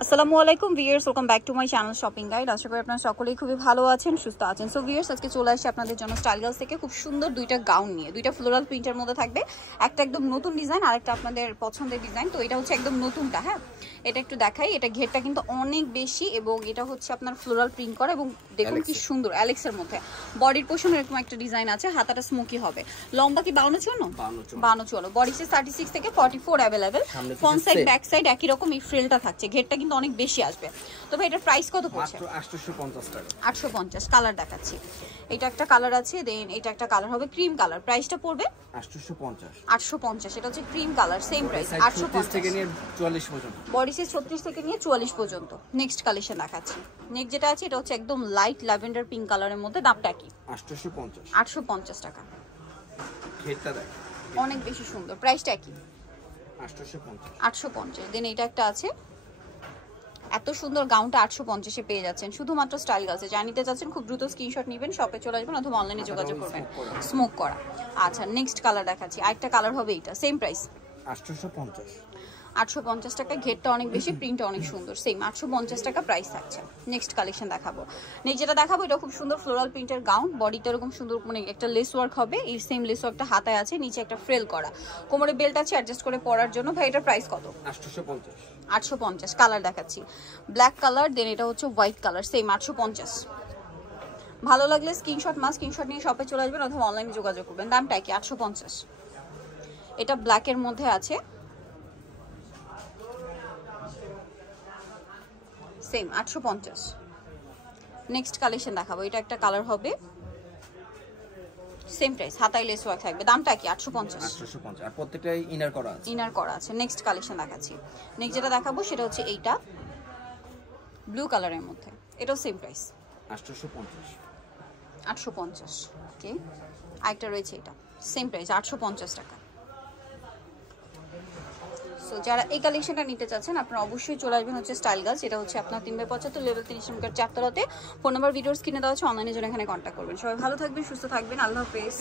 আসসালামু আলাইকুম viewers, welcome back to my channel shopping guide. আশা করি আপনারা সকলেই খুবই ভালো আছেন, সুস্থ আছেন। সো ভিউয়ার্স, আজকে চলে আসি আপনাদের জন্য স্টাইল গার্লস থেকে খুব সুন্দর দুইটা গাউন নিয়ে। দুইটা ফ্লোরাল প্রিন্টের মধ্যে থাকবে, একটা একদম নতুন ডিজাইন আর একটা আপনাদের পছন্দের ডিজাইন। তো এটা হচ্ছে একদম নতুনটা। হ্যাঁ, এটা একটু দেখাই। এটা ঘেরটা কিন্তু অনেক বেশি এবং এটা হচ্ছে আপনার ফ্লোরাল প্রিন্ট করা এবং দেখুন কি সুন্দর অ্যালেক্সের মধ্যে। বডির পোর্শনে এরকম একটা ডিজাইন আছে, হাতাটা স্মোকি হবে। লম্বা কি 52-54, বডি সাইজ 36 থেকে 44 available. Front side back side একই রকম এই ফ্রিলটা থাকছে। ঘেরটা কিন্তু অনেক বেশি আসবে। তো ভাই এটার প্রাইস কত পড়ছে? মাত্র 850 টাকা। 850। কালার দেখাচ্ছি। এটা একটা কালার আছে, দেন এটা একটা কালার হবে ক্রিম কালার। প্রাইসটা পড়বে 850। 850। এটা হচ্ছে ক্রিম কালার, সেম প্রাইস 850 থেকে নিয়ে 44 পর্যন্ত। বডি সাইজ 36 থেকে নিয়ে 44 পর্যন্ত। নেক্সট কালেকশন দেখাচ্ছি। নেক্সট যেটা আছে এটা হচ্ছে একদম লাইট ল্যাভেন্ডার পিঙ্ক কালারের মধ্যে। দামটা কি? 850। 850 টাকা। ঘেরটা দেখ, অনেক বেশি সুন্দর। প্রাইসটা কি? 850। 850। দেন এটা একটা আছে, এত সুন্দর গাউনটা 850 এ পেয়ে যাচ্ছেন শুধুমাত্র স্টাইল গার্লসে। জানিতে চাচ্ছেন খুব দ্রুত স্ক্রিনশট নেবেন, শপে চলে আসবেন অথবা অনলাইনে যোগাযোগ করবেন। স্মোক করা। আচ্ছা, নেক্সট কালার দেখাচ্ছি। আরেকটা কালার হবে এটা, সেম প্রাইস 850। 850 টাকা। ঘেরটা অনেক বেশি, প্রিন্টটা অনেক সুন্দর। সেম 850 টাকা প্রাইস থাকছে। নেক্সট কালেকশন দেখাবো। নেক্সট যেটা দেখাবো এটা খুব সুন্দর ফ্লোরাল প্রিন্টের গাউন। বডিটা এরকম সুন্দর, মানে একটা লেস ওয়ার্ক হবে। এই সেম লেস ওয়ার্কটা হাতায় আছে, নিচে একটা ফ্রেল করা, কোমরে বেল্ট আছে অ্যাডজাস্ট করে পরার জন্য। ভাই এটার প্রাইস কত? 850। 850। কালার দেখাচ্ছি, ব্ল্যাক কালার, দেন এটা হচ্ছে হোয়াইট কালার, সেম 850। ভালো লাগলে স্ক্রিনশট নিয়ে শপে চলে আসবেন অথবা অনলাইনে যোগাযোগ করবেন। দামটা কি? 850। এটা ব্ল্যাকের মধ্যে আছে, সেম 850। নেক্সট কালেকশন দেখাবো। এটা একটা কালার হবে, সেম প্রাইস, হাতায় লেস ওয়ার্ক থাকবে। দামটা কি? 850। 850 আর প্রত্যেকটাই ইনার করা আছে। ইনার করা আছে। নেক্সট কালেকশন দেখাচ্ছি। নেক্সট যেটা দেখাবো সেটা হচ্ছে এইটা ব্লু কালারের মধ্যে। এটাও সেম প্রাইস 850। 850। ওকে, আরেকটা রয়েছে, এটা সেম প্রাইস 850 টাকা। সো যারা এই কালেকশনটা নিতে চাচ্ছেন আপনারা অবশ্যই চলে আসবেন হচ্ছে স্টাইল গার্লস। এটা হচ্ছে আপনার 3/75 লেভেল 30 নম্বর 4 তলাতে। ফোন নাম্বার ভিডিওস কিনে দেওয়া হচ্ছে, অনলাইনে জন্য এখানে কন্ট্যাক্ট করবেন। সবাই ভালো থাকবেন, সুস্থ থাকবেন। আল্লাহ হাফেজ।